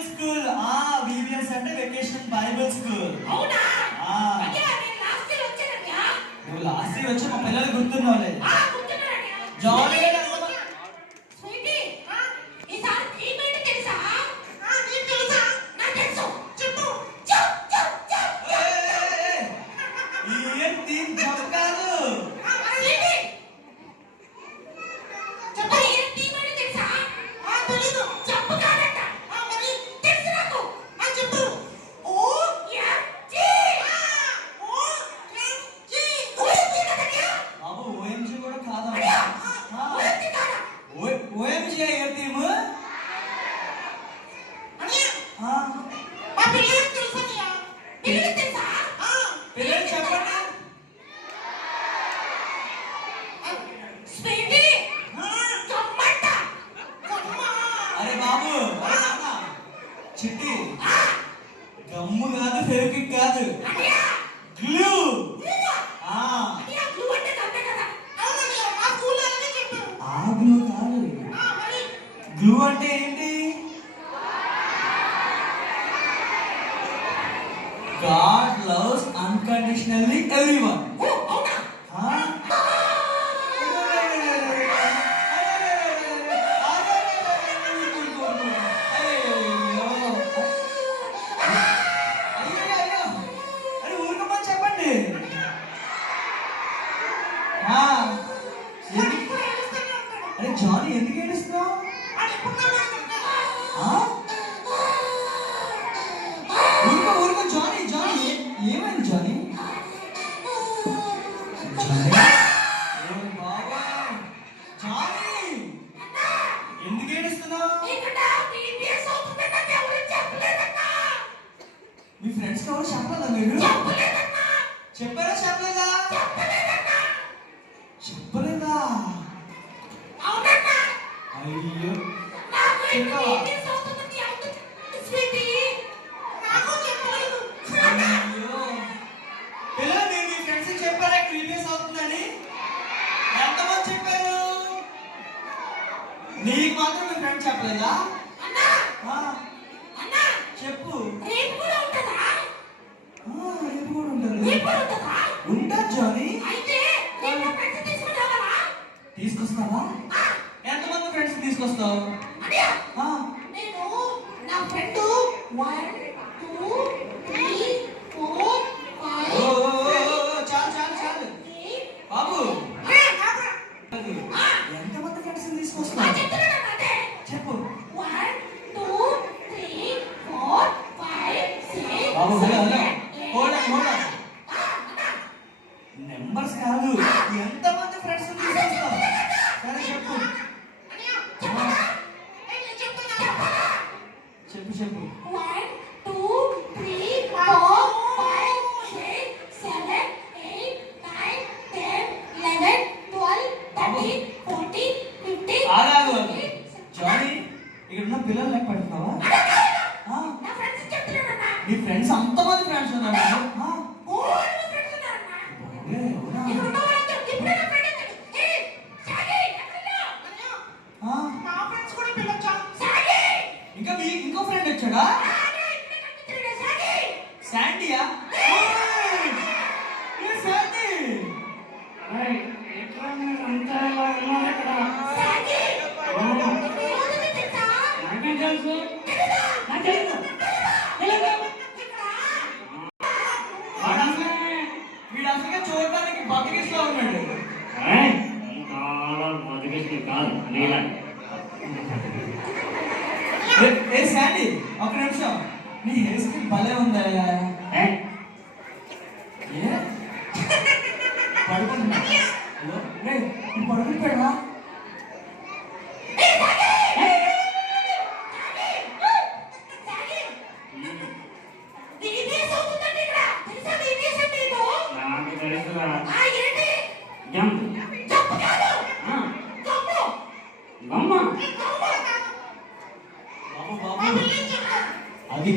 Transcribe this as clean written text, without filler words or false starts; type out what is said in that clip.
Bible school. VVS అంటే vacation Bible school. అవునా? అయ్యా నేను లాస్ట్ ఇయర్ వచ్చానయ్యా. నువ్వు లాస్ట్ ఇయర్ వచ్చి మా పిల్లలు గుర్తున్నావులే. గుర్తున్నానయ్యా. జాలీగా స్వీటీ, ఈసారి థీమ్ ఏంటో తెలుసా? నీకు తెలుసా? నాకు తెలుసు. చెప్పు. ఏం థీమ్ జంప్ కాదు. స్వీటీ, చెప్పు. ఏం థీమ్ ఏంటో తెలుసా? తెలీదు. జంప్ కాదట. మరి తెలుసు నాకు. చెప్పు. ఓఎంజీ కూడా కాదా? ఓఎంజీ ఏ థీమ్? పిల్లలు చెప్పండి. అరే బాబు, చిట్టి, గమ్ము కాదు, ఫెవిక్విక్ కాదు, గ్లూ. ఆ గ్లూ కాదు. గ్లూ అంటే ఏంటి? God loves unconditionally everyone. చెప్పండి. అరే జానీ, ఎందుకు ఏడుస్తున్నావు? ఊరుకో జానీ. జానీ ఏమైంది జానీ? జానీ ఎందుకు ఏడుస్తున్నావు? మీ ఫ్రెండ్స్ ఎవరు చెప్పలేదా? మీరు చెప్పారా చెప్పలేదా? చెప్పలేదా? అయ్యో పిల్లలు, మీరు మీ ఫ్రెండ్స్ చెప్పారా క్రీపియస్ అవుతుందని? ఎంతమంది చెప్పారు? నీకు మాత్రం మీ ఫ్రెండ్స్ చెప్పలేదా? చెప్పు. రేపు కూడా ఉంటుంది. ఉంటా జానీ. తీసుకొస్తావా? ఎంతమంది ఫ్రెండ్స్ తీసుకొస్తావు? నేను నా ఫ్రెండ్ 1 2 3 4 5 చాలు బాబు. ఎంతమంది ఫ్రెండ్స్ తీసుకొస్తావు? చెప్పు. 1 2 3 4 5 6 బాబు నెంబర్స్ కాదు, ఎంతమంది ఫ్రెండ్స్ తీసుకొస్తావు? సరే చెప్పు. చెప్పు. 1 2 3 4 5 6 7 8 9 10 11 12 13 14 15 ఆగాగు జానీ. ఇక్కడ ఉన్న పిల్లలు లెక్క పెడుతున్నావా? నా ఫ్రెండ్స్ చెప్తున్నానన్నా. నీ ఫ్రెండ్స్ అంతమంది ఫ్రెండ్స్ ఉన్నారు? ఇంకా ఇంకో ఫ్రెండ్ వచ్చాడా? శాండీయా? శాండీ వీడు అసలుగా చూడడానికి బతికిస్తా ఉన్నాడు. ఏ శాండీ, ఒక నిమిషం. నీ హెయిర్ స్టైల్ భలే ఉందా? పడుకుంటున్నా. పడుకుంటాడా? బాబు అది